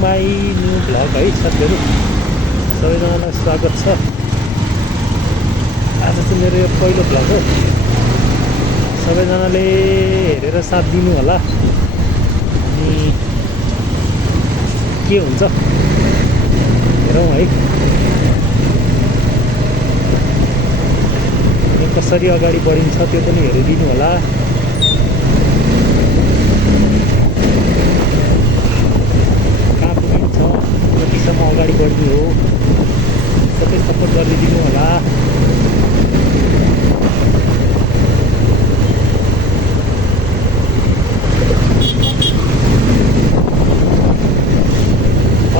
My new vlog है साथीहरू सबैजनालाई स्वागत छ। आज चाहिँ मेरो यो पहिलो भ्लग हो। सबैजनाले हेरेर साथ दिनु होला। अनि के हुन्छ हेरौँ है। अनि कसरी अगाडि बढिन्छ त्यो पनि हेरिदिनु होला। कतिसम्म अगाडि बढ्ने हो सबै सपोर्ट गरिदिनु होला।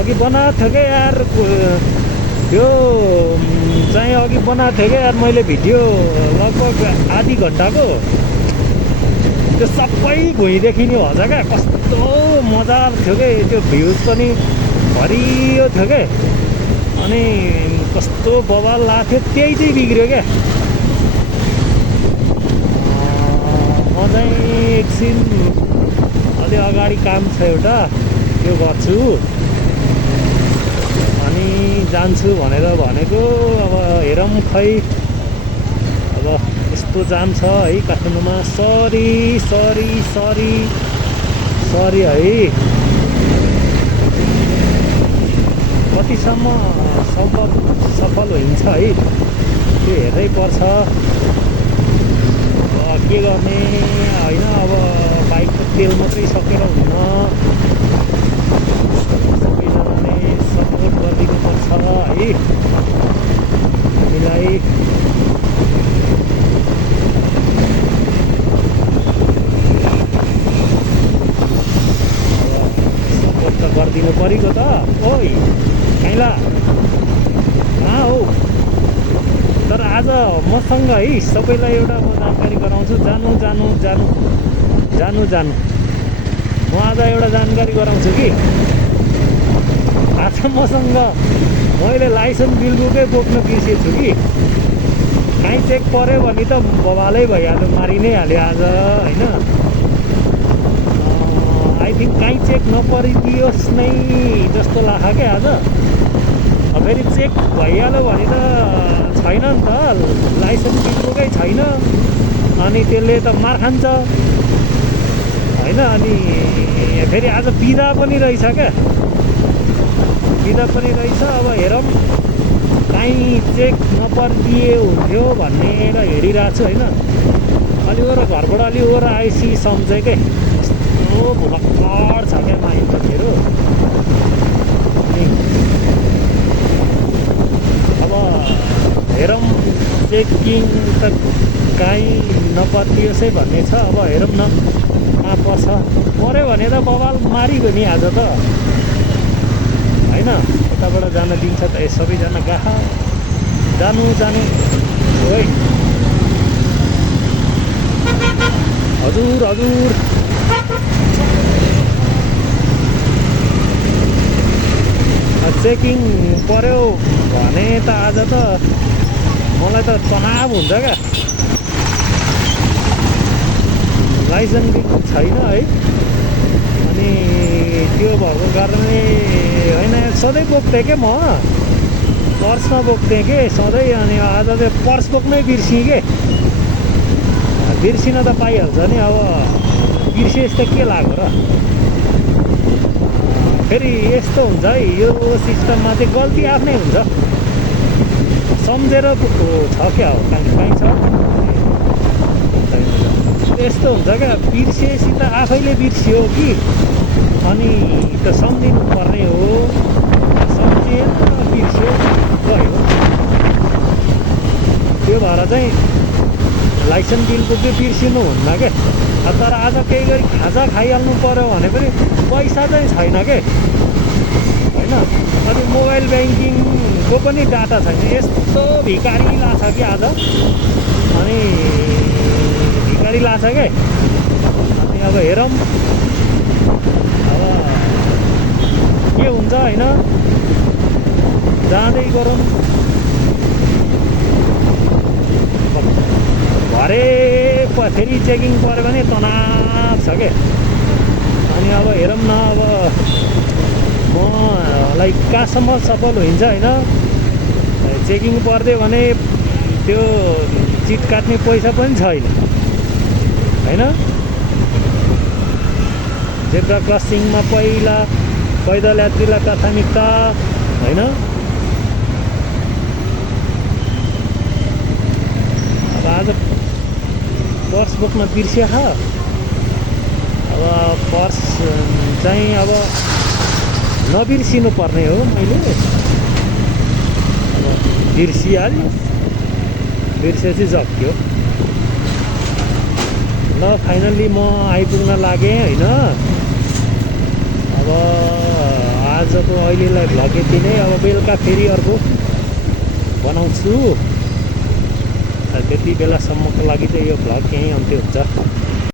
अघि बनाएको थियो क्या यार, त्यो चाहिँ अघि बनाएको थियो क्या यार मैले भिडियो लगभग आधी घन्टाको। त्यो सबै भुइँदेखि नै भन्छ क्या, कस्तो मजा थियो क्या। त्यो भ्युज पनि हरियो थियो क्या। अनि कस्तो बवाल लाग्थ्यो, त्यही चाहिँ बिग्रियो क्या। म चाहिँ एकछिन अलि अगाडि काम छ एउटा, त्यो गर्छु अनि जान्छु भनेर भनेको। अब हेरौँ खै, अब यस्तो जाम छ है काठमाडौँमा। सरी है। कतिसम्म सफल हुन्छ है त्यो हेर्दै पर्छ। अब के गर्ने होइन, अब बाइकको तेल मात्रै सकेर हुन्न, सबैजनाले सपोर्ट गरिदिनु पर्छ है हामीलाई। अब सपोर्ट त गरिदिनु परेको त। ओइ खाइला कहाँ हो? तर आज मसँग है सबैलाई एउटा म जानकारी गराउँछु। जानु म आज एउटा जानकारी गराउँछु कि आज मसँग मैले लाइसेन्स बिलबुकै बोक्न बिर्सेछु कि। काहीँ चेक पऱ्यो भने त बवालै भइहाल्यो, मारि नै हाल्यो आज होइन। आई थिङ्क काहीँ चेक नपरिदियोस् नै जस्तो लाग्छ क्या आज। फेरि चेक भइहाल्यो भने त छैन नि त, लाइसेन्स बिलबुकै छैन, अनि त्यसले त मार खान्छ होइन। अनि फेरि आज बिदा पनि रहेछ क्या, बिदा पनि रहेछ। अब हेरौँ काहीँ चेक नपरिदिए हुन्थ्यो भनेर हेरिरहेको छु होइन। अलि वर घरबाट अलि वर आइसी सम्झेकै कस्तो भुलक्कर छ क्या मान्छेहरू। अब हेरौँ चेकिङ त काहीँ नपरिदियोस् है भन्ने छ। अब हेरौँ न कहाँ पर्छ। पऱ्यो भने त बवाल मारिगयो नि आज त होइन। यताबाट जान दिन्छ त सबैजना गाहा। जानु ओइ हजुर चेकिङ पर्यो भने त आज त मलाई त तनाव हुन्छ क्या। लाइसेन्स छैन है, अनि त्यो भएको कारणले होइन सधैँ बोक्थेँ क्या म, पर्समा बोक्थेँ कि सधैँ। अनि आज चाहिँ पर्स बोक्नै बिर्सिएँ कि। बिर्सिन त पाइहाल्छ नि, अब बिर्सिएस् त के लाग्यो र। फेरि यस्तो हुन्छ है यो सिस्टममा चाहिँ गल्ती आफ्नै हुन्छ, सम्झेर छ क्या हो, काहीँ छ यस्तो हुन्छ क्या। बिर्सिएपछि त आफैले बिर्सियो कि, अनि त सम्झिनु पर्ने हो। सम्झिएन बिर्सियो गयो। त्यो भएर चाहिँ लाइसेन्स बिलको चाहिँ बिर्सिनु हुन्न क्या। तर आज केही गरी खाजा खाइहाल्नु पऱ्यो भने पनि पैसा चाहिँ छैन क्या होइन। अनि मोबाइल ब्याङ्किङको पनि डाटा छैन। यस्तो भिकारी लाग्छ कि आज, अनि भिकारी लाग्छ क्या। अनि अब हेरौँ अब के हुन्छ होइन, जाँदै गरौँ। भरे फेरि चेकिङ पऱ्यो भने तनाव छ क्या। अनि अब हेरौँ न, अब म मलाई कहाँसम्म सफल हुन्छ होइन। चेकिङ पर्दियो भने त्यो चिट काट्ने पैसा पनि छैन होइन। जेब्रा क्रसिङमा पहिला पैदल यात्रीलाई प्राथमिकता होइन। अब आज पर्स बोक्न बिर्सिया छ। अब पर्स चाहिँ अब नबिर्सिनु पर्ने हो। मैले अब बिर्सिहाल्यो, बिर्सेपछि जग्यो। ल फाइनल्ली म आइपुग्न लागेँ होइन। अब आजको अहिलेलाई भ्लग यति नै। अब बेलुका फेरि अर्को बनाउँछु। त्यति बेलासम्मको लागि चाहिँ यो भ्लग यहीँ अन्त्य हुन्छ।